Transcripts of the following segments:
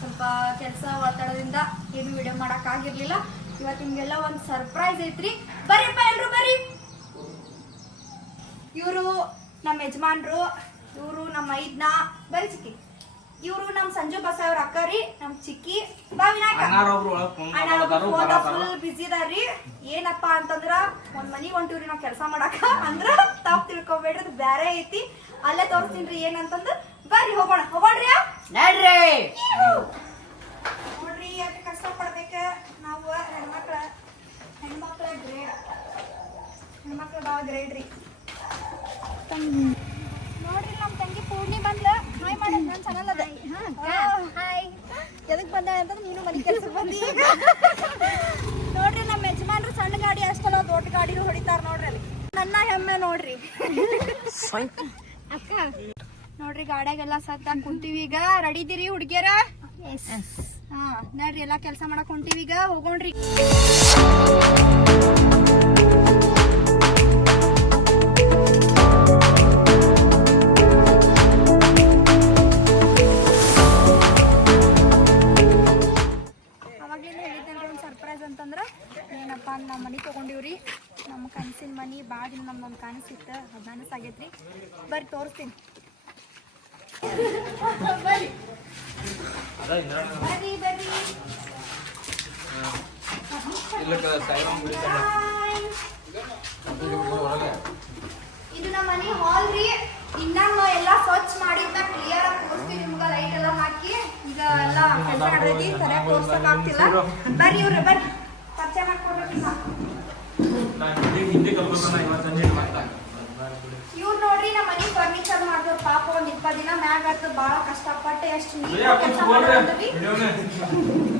ಸ್ವಲ್ಪ ಕೆಲಸ ಒತ್ತಡದಿಂದ ಏನು ವಿಡಿಯೋ ಮಾಡೋಕ್ಕಾಗಿರ್ಲಿಲ್ಲ. ಇವತ್ತು ನಿಮಗೆಲ್ಲ ಒಂದು ಸರ್ಪ್ರೈಸ್ ಐತ್ರಿ. ಬರೀಪ್ಪ ಎಲ್ರು ಬರೀ. ಇವರು ನಮ್ಮ ಯಜಮಾನ್ರು ಇವರು ನಮ್ಮ ಐದ್ನ ಬರೀ ಚಿಕ್ಕಿ. ಇವರು ನಮ್ಮ ಸಂಜು ಬಸವ್ರ ಅಕ್ಕ ರೀ ನಮ್ಮ ಚಿಕ್ಕಿ. ಫುಲ್ ಬಿಸಿ ಅದಾರ್ರಿ ಏನಪ್ಪಾ ಅಂತಂದ್ರ ಒಂದ್ ಮನಿ ಹೊಂಟಿವ್ರಿ ನಾವ್ ಕೆಲಸ ಮಾಡಾಕ. ಅಂದ್ರ ತಾವ್ ತಿಳ್ಕೊಬೇಡ್ರಿ ಅದು ಬ್ಯಾರೆ ಐತಿ. ಅಲ್ಲೇ ತೋರಿಸ್ತೀನಿ ಏನಂತಂದ್ರ ಬರ್ರಿ ಹೋಗೋಣ. ನಡ್ರಿ. ನೋಡ್ರಿ ಅಟ್ ಕಷ್ಟ ಪಡ್ಬೇಕ. ನಾವು ಹೆಣ್ಮಕ್ಳ ಹೆಣ್ಮಕ್ಳ ಗ್ರೇಡ್ ಹೆಣ್ಮಕ್ಳ ಭಾಳ ಗ್ರೇಡ್ ರೀ. ನೋಡ್ರಿ ನಮ್ಮ ತಂಗಿ ಪೂರ್ಣಿ ಬಂದ್ಲ. ಹಾಯ್ ಮಾಡಿ ನನ್ ಚಾನಲ್ ಅದ. ಹಾಯ್ ಎದಕ್ ಬಂದ ಅಂತಂದ್ರೆ ನೀನು ಮನೆ ಕೆಲ್ಸಕ್ಕೆ ಬಂದಿ. ನೋಡ್ರಿ ನಮ್ಮ ಯಜಮಾನ್ರು ಸಣ್ಣ ಗಾಡಿ ಅಷ್ಟಲ್ಲ ದೊಡ್ಡ ಗಾಡಿನೂ ಹೊಡಿತಾರ ನೋಡ್ರಿ ಅಲ್ಲಿ. ನನ್ನ ಹೆಮ್ಮೆ ನೋಡ್ರಿ. ಅಕ್ಕ. ನೋಡ್ರಿ ಗಾಡ್ಯಾಗೆಲ್ಲ ಸತ್ತ ಕುಂತೀವಿ ಈಗ. ರೆಡಿ ಇದೀರಿ ಹುಡುಗಿಯರ? ಹಾ ನೋಡ್ರಿ ಎಲ್ಲಾ ಕೆಲಸ ಮಾಡಕ್ ಹೊಂಟಿವಿ ಈಗ. ಹೋಗೋಣ್ರಿ. ಅಂತಂದ್ರೆ ಏನಪ್ಪ ನಮ್ಮ ಮನೆ ತೊಗೊಂಡಿವ್ರಿ. ನಮ್ಮ ಕನಸಿನ ಮನೆ ಭಾಳ ನಮ್ಮ ನಮ್ದೊಂದು ಕನಸಿತ್ತು ಅದು ನನಸಾಗೈತ್ರಿ ಬರ್ರಿ ತೋರಿಸ್ತೀನಿ. ಇದು ನಮ್ಮ ಮನೆ ಹಾಲ್ ರೀ ಇನ್ನ ಎಲ್ಲ ಸ್ವಚ್ಛ ಮಾಡಿದ್ನ ಕ್ಲಿಯರ್ ಆಗಿ ತೋರಿಸ್ತೀವಿ ನಿಮ್ಗೆ ಲೈಟ್ ಎಲ್ಲ ಹಾಕಿ ಈಗ ಎಲ್ಲ ಕೆಲಸ ಸರಿಯಾಗಿ ತೋರ್ಸಕ್ ಆಗ್ತಿಲ್ಲ ಬರ್ರಿ ಇವ್ರೆ ಬರ್ರಿ ಪರಿಚಯ ಮಾಡ್ಕೊಡ್ರಿ ಹಿಂದೆ ಇವತ್ತು ಸಂಜೆ ಮಾಡ್ತಾ ಇವ್ರು ನೋಡ್ರಿ ನಮ್ಮ ಮನೆ ಫರ್ನಿಚರ್ ಮಾಡಿದ್ರು ಪಾಪ ಒಂದ್ ಇಪ್ಪತ್ತು ದಿನ ಮ್ಯಾಗ ಆತು ಭಾಳ ಕಷ್ಟಪಟ್ಟು ಎಷ್ಟು ನೀಟ್ ಕೆಲಸ ಮಾಡಿದ್ವಿ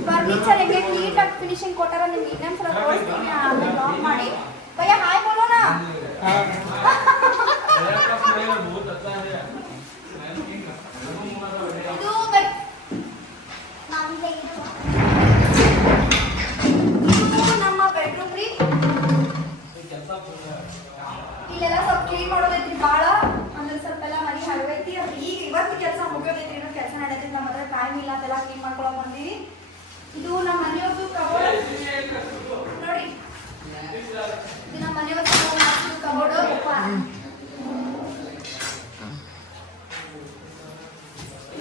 ಫರ್ನಿಚರ್ ಹೆಂಗೆ ನೀಟ್ ಆಗಿ ಫಿನಿಶಿಂಗ್ ಕೊಟ್ಟಾರ ನಿಮ್ಗೆ ಇನ್ನೊಂದ್ಸಲ ತೋರಿಸ್ತೀನಿ ಆಮೇಲೆ ಲಾಕ್ ಮಾಡಿ. ಭಯ ಹಾಯ್ ಬೋಲೋಣ ಇದು ಬೈ ಇದು ನಮ್ಮ ಬೆಡ್ರೂಮ್ ರೀ ಇಲ್ಲೆಲ್ಲ ಸ್ವಲ್ಪ ಕ್ಲೀನ್ ಮಾಡೋದೈತ್ರಿ ಭಾಳ ಅಂದ್ರೆ ಸ್ವಲ್ಪ ಎಲ್ಲ ಮನೆ ಹರವೈತಿ ಅದು ಈಗ ಇವತ್ತು ಕೆಲಸ ಮುಗಿಯೋದೈತ್ರಿ ಇನ್ನೂ ಕೆಲಸ ನಡೆದೈತಿ ನಮ್ಮ ಹತ್ರ ಟೈಮ್ ಇಲ್ಲ ಅದೆಲ್ಲ ಕ್ಲೀನ್ ಮಾಡ್ಕೊಳಕ್ ಬಂದೀವಿ ಇದು ನಮ್ಮ ಮನೆಯವ್ರದ್ದು ಕಬೋರ್ಡ್ ನೋಡಿ ಇದು ನಮ್ಮ ಮನೆಯವ್ರದ್ದು ಕಬೋರ್ಡ್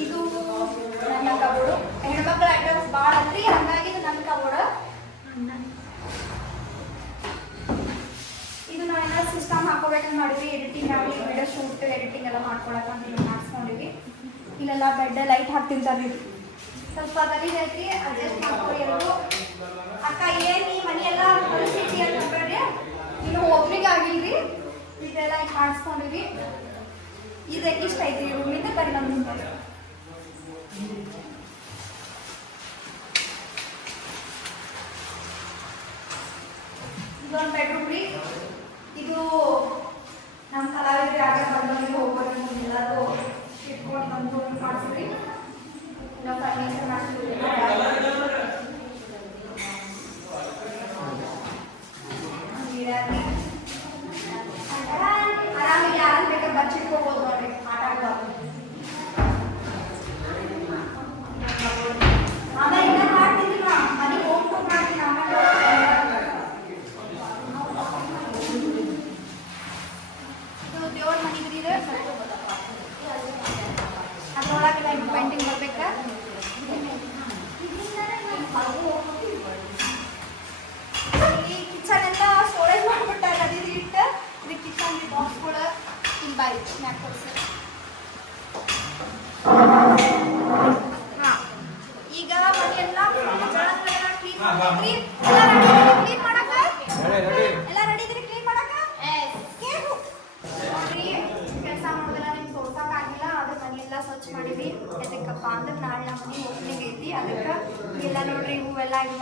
ಇದು ನನ್ನ ಕಬೋರ್ಡು. ಹೆಣ್ಮಕ್ಳ ಐಟಮ್ಸ್ ಭಾಳ ಅಲ್ರಿ ಹಂಗಾಗಿ ಇದು ನನ್ನ ಕಬೋರ್ಡ್. ಇದು ಏನಾದ್ರು ಸಿಸ್ಟಮ್ ಹಾಕೋಬೇಕಂತ ಮಾಡಿದ್ವಿ. ಎಡಿಟಿಂಗ್ ಆಗಲಿ ವಿಡಿಯೋ ಶೂಟ್ ಎಡಿಟಿಂಗ್ ಎಲ್ಲ ಮಾಡ್ಕೊಳಕ್ಕೆ ಅಂತ ಇಲ್ಲಿ ಮಾಡಿಸ್ಕೊಂಡಿವಿ ಇಲ್ಲೆಲ್ಲ ಬೆಡ್ ಲೈಟ್ ಹಾಕ್ತಿರ್ತಾರೆ ಸ್ವಲ್ಪ ಗಲೀಜ್ ಐತಿ ಅಡ್ಜಸ್ಟ್ ಮಾಡ್ಕೊಳ್ಳಿ ಎಲ್ಲರೂ. ಅಕ್ಕ, ಏನ್ ಈ ಮನೆ ಎಲ್ಲ ಪರಿಸ್ಥಿತಿ ಅಂತ ಹೇಳ್ಬೇಡ್ರಿ ಇನ್ನು ಒಬ್ರಿಗೆ ಆಗಿಲ್ರಿ. ಇದೆಲ್ಲ ಮಾಡಿಸ್ಕೊಂಡಿವಿ ಇದಕ್ಕೆ ಇಷ್ಟ ಐತಿ ರೂಮಿಂದ ಬರೀ ನಮ್ದು. Dorme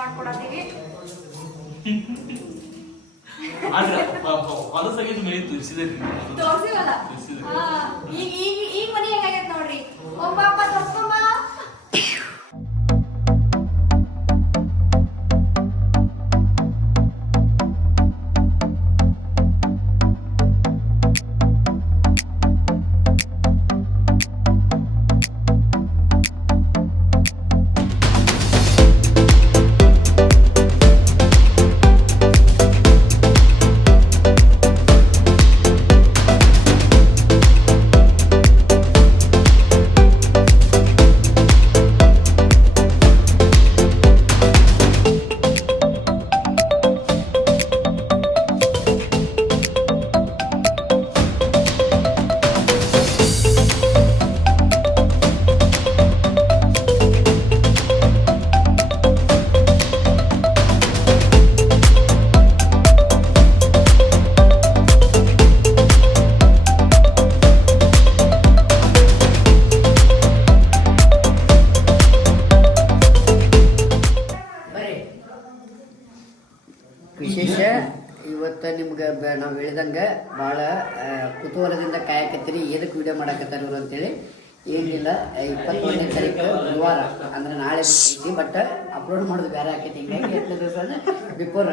ಮಾಡ್ಕೊಡತ್ತೀವಿ. ಆದ್ರೆ ಮೇಲೆ ತೋರ್ಸಿವಲ್ಲ? ಈಗ ಈಗ ಈಗ ಮನೆ ಹೆಂಗಾಗೈತೆ ನೋಡ್ರಿ? ಒಬ್ಬ ಅಪ್ಪ ಹೇಳಿದಂಗೆ ಭಾಳ ಕುತೂಹಲದಿಂದ ಕಾಯಕತ್ತೀರಿ. ಎದಕ್ಕೆ ವೀಡಿಯೋ ಮಾಡಕತ್ತಾರ ಇವರು ಅಂತೇಳಿ ಏನಿಲ್ಲ. ಇಪ್ಪತ್ತೊಂದನೇ ತಾರೀಕು ಗುರುವಾರ. ಅಂದ್ರೆ ನಾಳೆ ಐತಿ ಬಟ್ ಅಪ್ಲೋಡ್ ಮಾಡೋದು ಬೇರೆ ಆಕೈತಿ. ಹಿಂಗಾಗಿ ದಿವಸ ಬಿಫೋರ್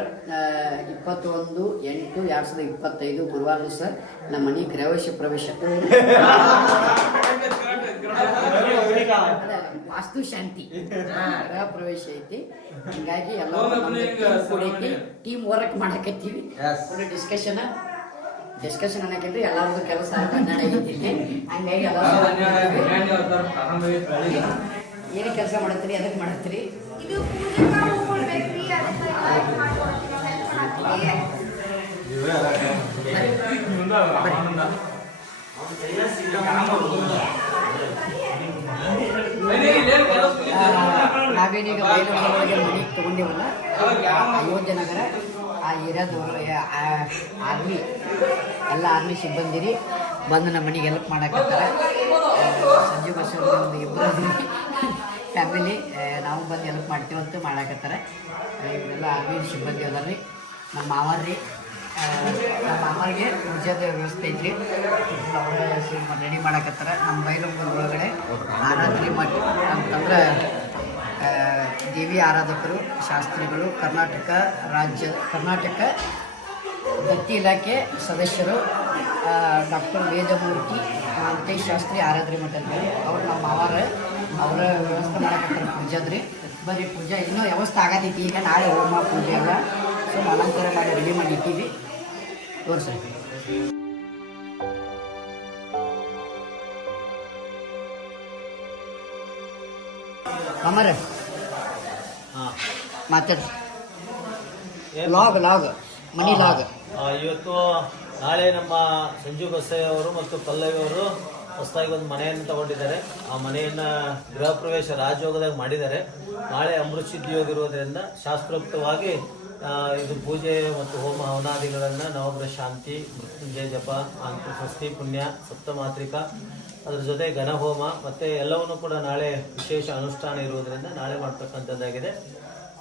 ಇಪ್ಪತ್ತೊಂದು ಎಂಟು ಎರಡು ಸಾವಿರದ ಇಪ್ಪತ್ತೈದು ಗುರುವಾರ ದಿವಸ ನಮ್ಮ ಮನೆ ಗೃಹವೇಶ ಪ್ರವೇಶ. ವಾಸ್ತು ಶಾಂತಿ. ಗೃಹ ಪ್ರವೇಶ ಐತಿ. ಹಿಂಗಾಗಿ ಎಲ್ಲ ಟೀಮ್ ವರ್ಕ್ ಮಾಡಕತ್ತೀವಿ. ಡಿಸ್ಕಷನ್ ಡಿಸ್ಕಷನ್ ಅನ್ನಕ್ಕಿಂತ ಎಲ್ಲರದ್ದು ಕೆಲಸ ಕನ್ನಡ ಹಂಗಾಗಿ ಎಲ್ಲ ಏನು ಕೆಲಸ ಮಾಡತ್ತೀರಿ? ಅದಕ್ಕೆ ಆ, ನಾವೇನೀಗ ಮನೆಗೆ ತಗೊಂಡೇವಲ್ಲ ಅಯೋಧ್ಯೆ ನಗರ. ಆ ಏರಿಯಾದವರು ಆರ್ಮಿ ಎಲ್ಲ ಆರ್ಮಿ ಸಿಬ್ಬಂದಿರಿ, ಬಂದು ನಮ್ಮ ಮನೆಗೆ ಹೆಲ್ಪ್ ಮಾಡಕತ್ತಾರ. ಸಂಜು ಬಸ್ ಒಂದು ಇಬ್ಬರು ಫ್ಯಾಮಿಲಿ ನಾವು ಬಂದು ಹೆಲ್ಪ್ ಮಾಡ್ತೀವಿ ಅಂತ ಮಾಡಕತ್ತಾರ. ಇವರೆಲ್ಲ ಆರ್ಮಿ ಸಿಬ್ಬಂದಿ ಅದಾರ್ರಿ. ನಮ್ಮ ಮಾವರ್ರಿ ನಮ್ಮ ಮಾಮರಿಗೆ ಪೂಜಾದ ವ್ಯವಸ್ಥೆ ಐತ್ರಿ. ರೆಡಿ ಮಾಡಕತ್ತಾರೆ. ನಮ್ಮ ಬೈಲೊಂಗಲ್ ಒಳಗಡೆ ಆರಾತ್ರಿ ಮಾಡಿ ಅಂತಂದ್ರೆ ದೇವಿ ಆರಾಧಕರು, ಶಾಸ್ತ್ರಿಗಳು, ಕರ್ನಾಟಕ ರಾಜ್ಯ, ಕರ್ನಾಟಕ ದತ್ತಿ ಇಲಾಖೆ ಸದಸ್ಯರು ಡಾಕ್ಟರ್ ವೇದಮೂರ್ತಿ ಮಹಂತೇಶ್ ಶಾಸ್ತ್ರಿ ಆರಾಧನೆ ಮಠದಲ್ಲಿ ಅವ್ರು ನಮ್ಮ ಮಾವಾರ, ಅವರ ವ್ಯವಸ್ಥೆ ಮಾಡಕತ್ತಾರ ಪೂಜಾದ್ರಿ. ಬರೀ ಪೂಜೆ, ಇನ್ನೂ ವ್ಯವಸ್ಥೆ ಆಗತೈತಿ. ಈಗ ನಾಳೆ ಹೋಮ ಪೂಜೆ ಎಲ್ಲ ಸೊ ಅಲಂಕಾರ ಮಾಡಿ ರೆಡಿ ಮಾಡಿ ಇಟ್ಟಿವಿ. ಅಮರ. ಮಾತಾಡ್ರಿ ಲಾಗ್ ಲಾಗ್ ಮನಿ ಲಾಗ್ ಇವತ್ತು ನಾಳೆ ನಮ್ಮ ಸಂಜು ಬಸಯ್ಯ ಅವರು ಮತ್ತು ಪಲ್ಲವಿ ಅವರು ಹೊಸದಾಗಿ ಒಂದು ಮನೆಯನ್ನು ತಗೊಂಡಿದ್ದಾರೆ. ಆ ಮನೆಯನ್ನ ಗೃಹ ಪ್ರವೇಶ ರಾಜಯೋಗದಾಗ ಮಾಡಿದ್ದಾರೆ. ನಾಳೆ ಅಮೃತ ಸಿದ್ಧಿಯೋಗ ಇರೋದ್ರಿಂದ ಶಾಸ್ತ್ರೋಕ್ತವಾಗಿ ಇದು ಪೂಜೆ ಮತ್ತು ಹೋಮ ಹವನಾದಿಗಳನ್ನ ನವಗ್ರ ಶಾಂತಿ ಮೃತ್ಯುಂಜಯ ಜಪ ಅಂತ ಸ್ವಸ್ತಿ ಪುಣ್ಯ ಸಪ್ತಮಾತ್ರಿಕ ಅದ್ರ ಜೊತೆ ಘನಹೋಮ ಮತ್ತೆ ಎಲ್ಲವನ್ನು ಕೂಡ ನಾಳೆ ವಿಶೇಷ ಅನುಷ್ಠಾನ ಇರುವುದರಿಂದ ನಾಳೆ ಮಾಡ್ತಕ್ಕಂಥದ್ದಾಗಿದೆ.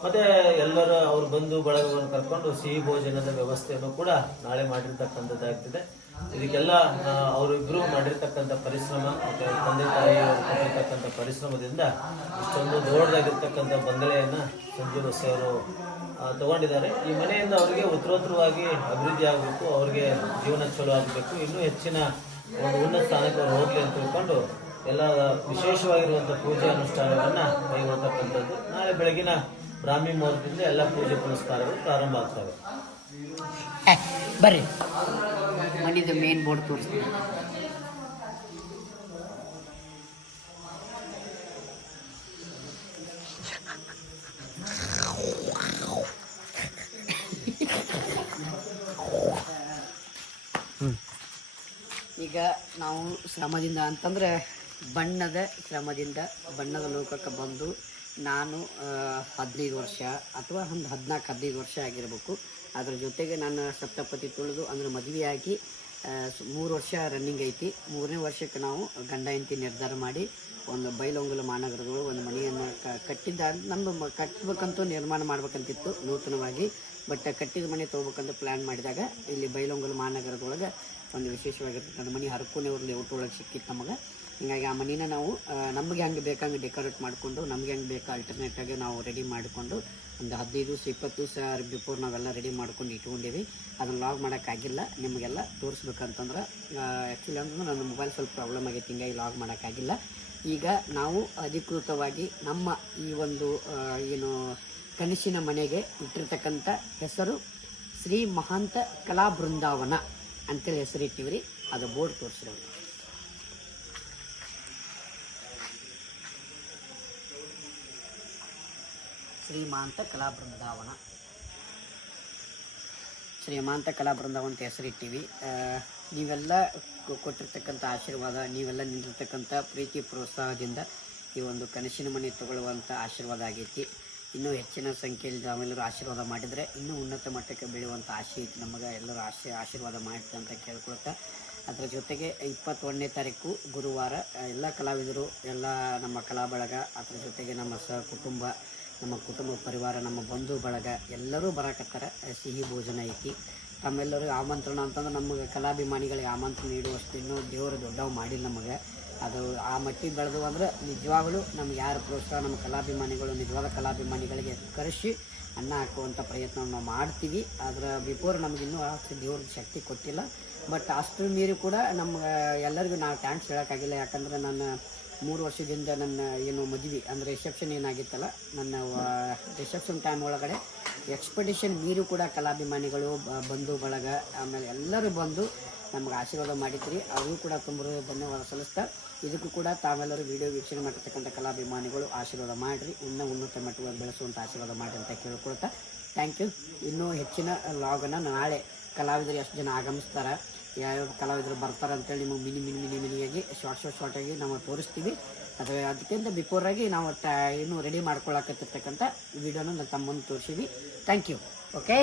ಮತ್ತೆ ಎಲ್ಲರೂ ಅವ್ರ ಬಂಧು ಬಳಗವನ್ನು ಕರ್ಕೊಂಡು ಸಿಹಿ ಭೋಜನದ ವ್ಯವಸ್ಥೆಯನ್ನು ಕೂಡ ನಾಳೆ ಮಾಡಿರ್ತಕ್ಕಂಥದ್ದಾಗ್ತಿದೆ. ಇದಕ್ಕೆಲ್ಲ ಅವರಿಬ್ಬರು ಮಾಡಿರ್ತಕ್ಕಂಥ ಪರಿಶ್ರಮ, ಮತ್ತು ತಂದೆ ತಾಯಿ ಅವರು ಕೊಟ್ಟಿರ್ತಕ್ಕಂಥ ಪರಿಶ್ರಮದಿಂದ ಇಷ್ಟೊಂದು ದೊಡ್ಡದಾಗಿರ್ತಕ್ಕಂಥ ಬಂಗಲೆಯನ್ನ ಸಂಜು ಸೇರು ತಗೊಂಡಿದ್ದಾರೆ. ಈ ಮನೆಯಿಂದ ಅವರಿಗೆ ಉತ್ತರೋತ್ತರವಾಗಿ ಅಭಿವೃದ್ಧಿ ಆಗಬೇಕು, ಅವರಿಗೆ ಜೀವನ ಚಲೋ ಆಗಬೇಕು. ಇನ್ನೂ ಹೆಚ್ಚಿನ ಒಂದು ಉನ್ನತ ಸ್ಥಾನಕ್ಕೆ ಅವ್ರು ಹೋಗಲಿ ಅಂತ ತಿಳ್ಕೊಂಡು ಎಲ್ಲ ವಿಶೇಷವಾಗಿರುವಂಥ ಪೂಜೆ ಅನುಷ್ಠಾನವನ್ನ ಕೈಗೊಳ್ತಕ್ಕಂಥದ್ದು. ನಾಳೆ ಬೆಳಗಿನ ಬ್ರಾಹ್ಮಿ ಮುಹೂರ್ತದಿಂದ ಎಲ್ಲ ಪೂಜೆ ಪುನಸ್ಕಾರಗಳು ಪ್ರಾರಂಭ ಆಗ್ತವೆ. ಬರ್ರಿ. ಮನಿದು ಮೇನ್ ಬೋರ್ಡ್ ತೋರಿಸ್ತೀನಿ. ಈಗ ನಾವು ಶ್ರಮದಿಂದ ಅಂತಂದರೆ ಬಣ್ಣದ ಶ್ರಮದಿಂದ ಬಣ್ಣದ ಲೋಕಕ್ಕೆ ಬಂದು ನಾನು ಹದಿನೈದು ವರ್ಷ ಅಥವಾ ಒಂದು ಹದಿನಾಲ್ಕು, ಹದಿನೈದು ವರ್ಷ ಆಗಿರಬೇಕು. ಅದ್ರ ಜೊತೆಗೆ ನನ್ನ ಸಪ್ತಪತಿ ತುಳಿದು ಅಂದರೆ ಮದುವೆಯಾಗಿ ಮೂರು ವರ್ಷ ರನ್ನಿಂಗ್ ಐತಿ. ಮೂರನೇ ವರ್ಷಕ್ಕೆ ನಾವು ಗಂಡ ಹೆಂಡತಿ ನಿರ್ಧಾರ ಮಾಡಿ ಒಂದು ಬೈಲೊಂಗಲ ಮಹಾನಗರಗಳು ಒಂದು ಮನೆಯನ್ನು ಕ, ಕಟ್ಟಿದ್ದ ನಮ್ಮ ಕಟ್ಟಬೇಕಂತೂ ನಿರ್ಮಾಣ ಮಾಡ್ಬೇಕಂತಿತ್ತು ನೂತನವಾಗಿ. ಬಟ್ ಕಟ್ಟಿದ ಮನೆ ತೊಗೋಬೇಕಂತ ಪ್ಲ್ಯಾನ್ ಮಾಡಿದಾಗ ಇಲ್ಲಿ ಬೈಲೊಂಗಲ ಮಹಾನಗರದೊಳಗೆ ಒಂದು ವಿಶೇಷವಾಗಿರ್ತಕ್ಕಂಥ ಮನೆ ಹರಕೋನೆ ಅವ್ರ ಲೇಔಟ್ ಒಳಗೆ ಸಿಕ್ಕಿತ್ತು ನಮಗೆ. ಹಿಂಗಾಗಿ ಆ ಮನಿನ ನಾವು ನಮಗೆ ಹೆಂಗೆ ಬೇಕಂಗೆ ಡೆಕೋರೇಟ್ ಮಾಡಿಕೊಂಡು, ನಮ್ಗೆ ಹೆಂಗೆ ಬೇಕು ಅಲ್ಟರ್ನೇಟ್ ಆಗಿ ನಾವು ರೆಡಿ ಮಾಡಿಕೊಂಡು, ಒಂದು ಹದಿನೈದು ದಿವಸ, ಇಪ್ಪತ್ತು ದಿವಸ ಬಿಫೋರ್ ನಾವೆಲ್ಲ ರೆಡಿ ಮಾಡ್ಕೊಂಡು ಇಟ್ಕೊಂಡೀವಿ. ಅದನ್ನು ಲಾಗ್ ಮಾಡೋಕ್ಕಾಗಿಲ್ಲ ನಿಮಗೆಲ್ಲ ತೋರಿಸ್ಬೇಕಂತಂದ್ರೆ ಆ್ಯಕ್ಚುಲಿ ಅಂದ್ರೆ ನನ್ನ ಮೊಬೈಲ್ ಸ್ವಲ್ಪ ಪ್ರಾಬ್ಲಮ್ ಆಗೈತೆ, ಹಿಂಗಾಗಿ ಲಾಗ್ ಮಾಡೋಕ್ಕಾಗಿಲ್ಲ ಈಗ ನಾವು ಅಧಿಕೃತವಾಗಿ ನಮ್ಮ ಈ ಒಂದು ಏನು ಕನಸಿನ ಮನೆಗೆ ಇಟ್ಟಿರ್ತಕ್ಕಂಥ ಹೆಸರು ಶ್ರೀ ಮಹಾಂತ ಕಲಾ ಬೃಂದಾವನ ಅಂತೇಳಿ ಹೆಸರಿಟ್ಟಿವಿ ರೀ ಅದು ಬೋರ್ಡ್ ತೋರಿಸ್ರಿ ಶ್ರೀಮಾಂತ ಕಲಾ ಬೃಂದಾವನ. ಶ್ರೀಮಾಂತ ಕಲಾ ಬೃಂದಾವನ ಅಂತ ಹೆಸರಿಟ್ಟಿವಿ ನೀವೆಲ್ಲ ಕೊಟ್ಟಿರ್ತಕ್ಕಂಥ ಆಶೀರ್ವಾದ, ನೀವೆಲ್ಲ ನಿಂತಿರ್ತಕ್ಕಂಥ ಪ್ರೀತಿ ಪ್ರೋತ್ಸಾಹದಿಂದ ಈ ಒಂದು ಕನಸಿನ ಮನೆ ತಗೊಳ್ಳುವಂಥ ಆಶೀರ್ವಾದ ಆಗೈತಿ. ಇನ್ನೂ ಹೆಚ್ಚಿನ ಸಂಖ್ಯೆಯಲ್ಲಿ ನಾವೆಲ್ಲರೂ ಆಶೀರ್ವಾದ ಮಾಡಿದರೆ ಇನ್ನೂ ಉನ್ನತ ಮಟ್ಟಕ್ಕೆ ಬೆಳೆಯುವಂಥ ಆಶೆ ಐತಿ ನಮಗೆ. ಎಲ್ಲರೂ ಆಶೆ, ಆಶೀರ್ವಾದ ಮಾಡ್ತೀವಿ ಅಂತ ಕೇಳ್ಕೊಳ್ತಾ. ಅದರ ಜೊತೆಗೆ ಇಪ್ಪತ್ತೊಂದನೇ ತಾರೀಕು ಗುರುವಾರ ಎಲ್ಲ ಕಲಾವಿದರು, ಎಲ್ಲ ನಮ್ಮ ಕಲಾ ಬಳಗ, ಅದರ ಜೊತೆಗೆ ನಮ್ಮ ಸಹ ಕುಟುಂಬ ನಮ್ಮ ಕುಟುಂಬ ಪರಿವಾರ, ನಮ್ಮ ಬಂಧು ಬಳಗ ಎಲ್ಲರೂ ಬರಕತ್ತಾರೆ. ಸಿಹಿ ಭೋಜನ ಐತಿ. ತಮ್ಮೆಲ್ಲರೂ ಆಮಂತ್ರಣ ಅಂತಂದ್ರೆ ನಮಗೆ ಕಲಾಭಿಮಾನಿಗಳಿಗೆ ಆಮಂತ್ರಣ ನೀಡುವಷ್ಟು ಇನ್ನೂ ದೇವರು ದೊಡ್ಡವು ಮಾಡಿಲ್ಲ ನಮಗೆ. ಅದು ಆ ಮಟ್ಟಿಗೆ ಬೆಳೆದು ಅಂದ್ರೆ ನಿಜವಾಗಲೂ ನಮ್ಗೆ ಯಾರು ಪ್ರೋತ್ಸಾಹ ನಮ್ಮ ಕಲಾಭಿಮಾನಿಗಳು, ನಿಜವಾದ ಕಲಾಭಿಮಾನಿಗಳಿಗೆ ಕರೆಸಿ ಅನ್ನ ಹಾಕುವಂಥ ಪ್ರಯತ್ನ ನಾವು ಮಾಡ್ತೀವಿ. ಆದರೆ ಬಿಫೋರ್ ನಮಗಿನ್ನೂ ಅಷ್ಟು ದೇವ್ರ ಶಕ್ತಿ ಕೊಟ್ಟಿಲ್ಲ. ಬಟ್ ಅಷ್ಟು ಮೀರಿ ಕೂಡ ನಮ್ಗೆ ಎಲ್ಲರಿಗೂ ನಾವು ಥ್ಯಾಂಕ್ಸ್ ಹೇಳೋಕ್ಕಾಗಿಲ್ಲ. ಯಾಕಂದರೆ ನನ್ನ ಮೂರು ವರ್ಷದಿಂದ ನನ್ನ ಏನು ಮದುವೆ, ಅಂದರೆ ರಿಸೆಪ್ಷನ್ ಏನಾಗಿತ್ತಲ್ಲ, ನನ್ನ ರಿಸೆಪ್ಷನ್ ಟೈಮ್ ಒಳಗಡೆ ಎಕ್ಸ್ಪೆಡಿಷನ್ ಮೀರು ಕೂಡ ಕಲಾಭಿಮಾನಿಗಳು ಬಂಧು ಬಳಗ ಆಮೇಲೆ ಎಲ್ಲರೂ ಬಂದು ನಮ್ಗೆ ಆಶೀರ್ವಾದ ಮಾಡಿದ್ರಿ. ಅವ್ರಿಗೂ ಕೂಡ ತುಂಬ ಧನ್ಯವಾದ ಸಲ್ಲಿಸ್ತಾ, ಇದಕ್ಕೂ ಕೂಡ ತಾವೆಲ್ಲರೂ ವಿಡಿಯೋ ವೀಕ್ಷಣೆ ಮಾಡಿರ್ತಕ್ಕಂಥ ಕಲಾಭಿಮಾನಿಗಳು ಆಶೀರ್ವಾದ ಮಾಡಿರಿ. ಇನ್ನೂ ಉನ್ನತ ಮಟ್ಟವಾಗಿ ಬೆಳೆಸುವಂಥ ಆಶೀರ್ವಾದ ಮಾಡಿ ಅಂತ ಕೇಳ್ಕೊಳ್ತಾ ಥ್ಯಾಂಕ್ ಯು ಇನ್ನೂ ಹೆಚ್ಚಿನ ಲಾಗನ್ನು ನಾಳೆ ಕಲಾವಿದರು ಎಷ್ಟು ಜನ ಆಗಮಿಸ್ತಾರೆ. ಯಾವ್ಯಾವ ಕಲಾವಿದರು ಬರ್ತಾರೆ ಅಂತೇಳಿ ನಿಮಗೆ ಮಿನಿ ಮಿನಿ ಮಿನಿ ಮಿನಿಯಾಗಿ ಶಾರ್ಟ್ ಶಾರ್ಟ್ ಶಾರ್ಟಾಗಿ ನಾವು ತೋರಿಸ್ತೀವಿ. ಅದು ಅದಕ್ಕಿಂತ ಆಗಿ ನಾವು ಟ ಇನ್ನೂ ರೆಡಿ ಮಾಡ್ಕೊಳಕತ್ತಿರ್ತಕ್ಕಂಥ ವಿಡಿಯೋನ ನಾನು ತಮ್ಮ ಮುಂದೆ ತೋರಿಸಿವಿ ಥ್ಯಾಂಕ್ ಯು ಓಕೆ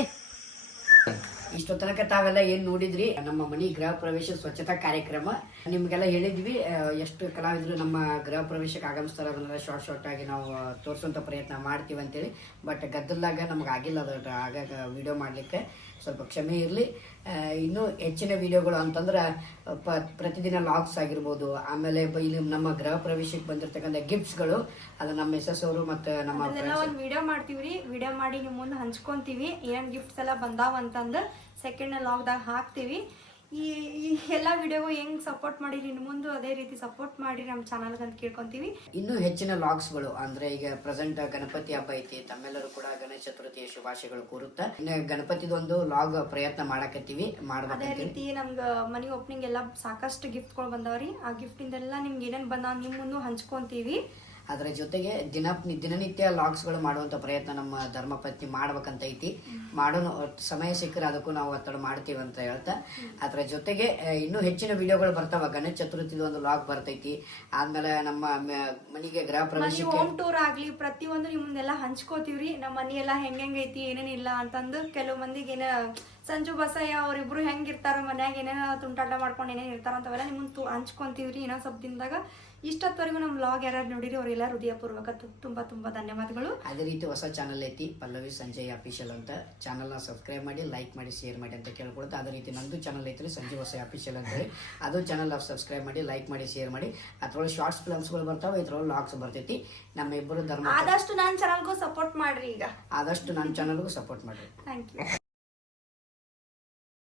ಇಷ್ಟೋ ತನಕ ತಾವೆಲ್ಲ ಏನು ನೋಡಿದ್ರಿ? ನಮ್ಮ ಮನೆ ಗೃಹ ಪ್ರವೇಶ ಸ್ವಚ್ಛತಾ ಕಾರ್ಯಕ್ರಮ. ನಿಮಗೆಲ್ಲ ಹೇಳಿದ್ವಿ ಎಷ್ಟು ಕಲಾವಿದರು ನಮ್ಮ ಗೃಹ ಪ್ರವೇಶಕ್ಕೆ ಆಗಮಿಸ್ತಾರೆ ಅದನ್ನೆಲ್ಲ ಶಾರ್ಟ್ ಶಾರ್ಟ್ ಆಗಿ ನಾವು ತೋರಿಸುವಂತ ಪ್ರಯತ್ನ ಮಾಡ್ತೀವಿ ಅಂತೇಳಿ ಬಟ್ ಗದ್ದಲ್ದಾಗ ನಮ್ಗೆ ಆಗಿಲ್ಲ ಅದು, ಆಗಾಗ ವಿಡಿಯೋ ಮಾಡ್ಲಿಕ್ಕೆ. ಸ್ವಲ್ಪ ಕ್ಷಮೆ ಇರಲಿ. ಇನ್ನೂ ಹೆಚ್ಚಿನ ವಿಡಿಯೋಗಳು ಅಂತಂದ್ರೆ ಪ ಪ್ರತಿದಿನ ಲಾಗ್ಸ್ ಆಗಿರ್ಬೋದು ಆಮೇಲೆ ಇಲ್ಲಿ ನಮ್ಮ ಗೃಹ ಪ್ರವೇಶಕ್ಕೆ ಬಂದಿರತಕ್ಕಂಥ ಗಿಫ್ಟ್ಸ್ಗಳು ಅದು ನಮ್ಮ ಮಿಸಸ್ ಅವರು ಮತ್ತು ನಮ್ಮ ಒಂದು ವಿಡಿಯೋ ರೀ ವಿಡಿಯೋ ಮಾಡಿ ನಿಮ್ಮ ಮುಂದೆ ಹಂಚ್ಕೊಂತೀವಿ. ಏನೇನು ಗಿಫ್ಟ್ಸ್ ಎಲ್ಲ ಬಂದಾವ ಅಂತಂದು ಸೆಕೆಂಡ್ ಲಾಗ್ದಾಗ ಹಾಕ್ತೀವಿ. ಈ ಈ ಎಲ್ಲ ವಿಡಿಯೋಗೂ ಹೆಂಗ್ ಸಪೋರ್ಟ್ ಮಾಡಿರಿ? ಇನ್ನು ಮುಂದೆ ಅದೇ ರೀತಿ ಸಪೋರ್ಟ್ ಮಾಡಿ ನಮ್ಮ ಚಾನಲ್ಗೆ ಅಂತ ಕೇಳ್ಕೊಂತೀವಿ. ಇನ್ನೂ ಹೆಚ್ಚಿನ ಲಾಗ್ಸ್ಗಳು ಅಂದ್ರೆ ಈಗ ಪ್ರೆಸೆಂಟ್ ಗಣಪತಿ ಹಬ್ಬ ಐತಿ ತಮ್ಮೆಲ್ಲರೂ ಕೂಡ ಗಣೇಶ ಚತುರ್ಥಿಯ ಶುಭಾಶಯಗಳು ಕೋರುತ್ತಾ ಇನ್ನು ಗಣಪತಿದೊಂದು ಲಾಗ್ ಪ್ರಯತ್ನ ಮಾಡಕತ್ತೀವಿ ಅದೇ ರೀತಿ ನಮ್ಗೆ ಮನಿ ಓಪನಿಂಗ್ ಎಲ್ಲ ಸಾಕಷ್ಟು ಗಿಫ್ಟ್ಗಳು ಬಂದವ್ರಿ. ಆ ಗಿಫ್ಟಿಂದೆಲ್ಲ ನಿಮ್ಗೆ ಏನೇನು ಬಂದ ನಿಮ್ಮನ್ನು ಮುಂದೆ ಹಂಚ್ಕೊಂತೀವಿ. ಅದರ ಜೊತೆಗೆ ದಿನ ದಿನನಿತ್ಯ ಲಾಗ್ಸ್ಗಳು ಮಾಡುವಂತ ಪ್ರಯತ್ನ ನಮ್ಮ ಧರ್ಮಪತ್ನಿ ಮಾಡ್ಬೇಕಂತ ಐತಿ. ಮಾಡೋ ಸಮಯ ಸಿಕ್ಕರೆ ಅದಕ್ಕೂ ನಾವು ಒತ್ತಡ ಮಾಡ್ತೀವಿ ಅಂತ ಹೇಳ್ತಾ. ಅದರ ಜೊತೆಗೆ ಇನ್ನೂ ಹೆಚ್ಚಿನ ವಿಡಿಯೋಗಳು ಬರ್ತಾವ. ಗಣೇಶ ಚತುರ್ಥಿದು ಒಂದು ಲಾಗ್ ಬರ್ತೈತಿ. ಆದ್ಮೇಲೆ ನಮ್ಮ ಮನೆಗೆ ಗೃಹ ಪ್ರವೇಶ ಹೋಮ್ ಟೂರ್ ಆಗ್ಲಿ ಪ್ರತಿಯೊಂದು ನಿಮ್ಮನ್ನೆಲ್ಲ ಮುಂದೆಲ್ಲ ಹಂಚ್ಕೋತೀವ್ರಿ. ನಮ್ಮ ಮನೆಯೆಲ್ಲ ಎಲ್ಲ ಹೆಂಗ್ ಹೆಂಗ್ ಐತಿ ಏನೇನಿಲ್ಲ ಅಂತಂದು ಕೆಲವು ಮಂದಿಗೆ ಏನ ಸಂಜು ಬಸಯ್ಯ ಅವ್ರಿಬ್ರು ಹೆಂಗಿರ್ತಾರ ಮನ್ಯಾಗ ಏನೇನೋ ತುಂಟಾಟ ಮಾಡ್ಕೊಂಡು ಏನೇನ್ ಇರ್ತಾರ ಅಂತವೆಲ್ಲ ನಿಮ್ ಹಂಚ್ಕೊಂತೀವಿ ಹಂಚ್ಕೊಂತೀವ್ರಿ ಏನೋ ಸ್ವಲ್ಪ ದಿನದಾಗ. ಇಷ್ಟೊತ್ತವರೆಗೂ ನಮ್ಮ ಲಾಗ್ ಯಾರು ನೋಡಿರಿ ಅವರೆಲ್ಲ ಹೃದಯಪೂರ್ವಕ ತು- ತುಂಬಾ ತುಂಬಾ ಧನ್ಯವಾದಗಳು. ಅದೇ ರೀತಿ ಹೊಸ ಚಾನಲ್ ಐತಿ ಪಲ್ಲವಿ ಸಂಜಯ್ ಅಫಿಷಿಯಲ್ ಅಂತ. ಚಾನಲ್ನ ಸಬ್ಸ್ಕ್ರೈಬ್ ಮಾಡಿ ಲೈಕ್ ಮಾಡಿ ಶೇರ್ ಮಾಡಿ ಅಂತ ಕೇಳ್ಕೊಳ್ತಾ ಅದೇ ರೀತಿ ನಂದು ಚಾನಲ್ ಐತ್ರಿ ಸಂಜು ಹೊಸ ಅಫಿಷಿಯಲ್ ಅಂತ ಹೇಳಿ. ಅದು ಚಾನಲ್ ಸಬ್ಸ್ಕ್ರೈಬ್ ಮಾಡಿ ಲೈಕ್ ಮಾಡಿ ಶೇರ್ ಮಾಡಿ. ಅದ್ರೊಳಗೆ ಶಾರ್ಟ್ಸ್ ಫಿಲಮ್ಸ್ಗಳು ಬರ್ತಾವೆ ಇದ್ರೊಳಗೆ ಲಾಗ್ಸ್ ಬರ್ತೈತಿ. ನಮ್ಮ ಇಬ್ಬರು ಧರ್ಮ ಆದಷ್ಟು ನನ್ನ ಚಾನಲ್ಗೂ ಸಪೋರ್ಟ್ ಮಾಡ್ರಿ ಈಗ. ಆದಷ್ಟು ನನ್ನ ಚಾನಲ್ಗೂ ಸಪೋರ್ಟ್ ಮಾಡ್ರಿ. Thank you